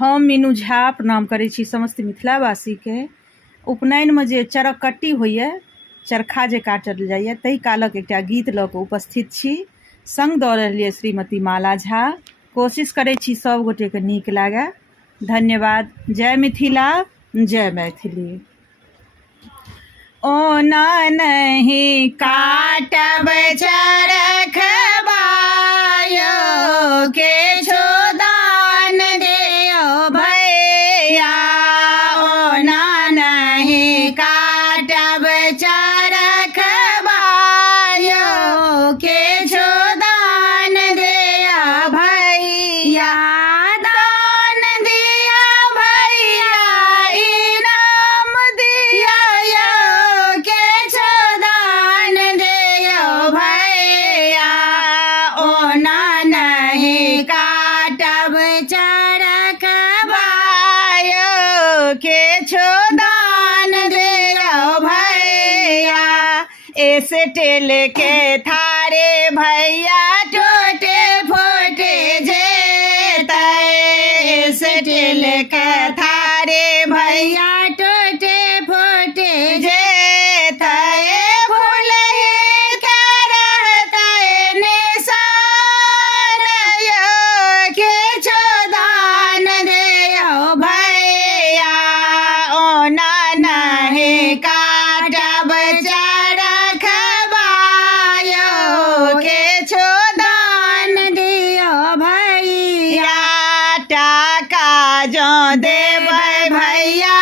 हम मीनू झा प्रणाम करै छी समस्त मिथिलावासीके। उपनयनमे जे चरकट्टी होइए, चरखा जे काटल जाइए, ताहि कालक एकटा गीत लऽ कऽ उपस्थित छी। संग दऽ रहलियै श्रीमती माला झा। कोशिश करै छी सभ गोटेके नीक लागय। धन्यवाद। जय मिथिला, जय मैथिली। ओना नहीं काटब चरखबा यो के छोदान देओ भैया। ओना नहीं काटब चरखबा यो के छोदान देया भैया। दान दिया भैया, इनाम दिया यो के छोदान देयो भैया। ओना नहीं काटब चरखबा यो के छोदान देयो भैया। एस्टेल के थारे भैया टोटे फोटे जेतै। एस्टेल के थारे भैया टोटे फोटे जेतै। फूलही के रहतै निशान यो के छोदान देयो भैया। ओना नहीं काटब चरखबा यो के छोदान दियो भैया। टाका जो देबै भैया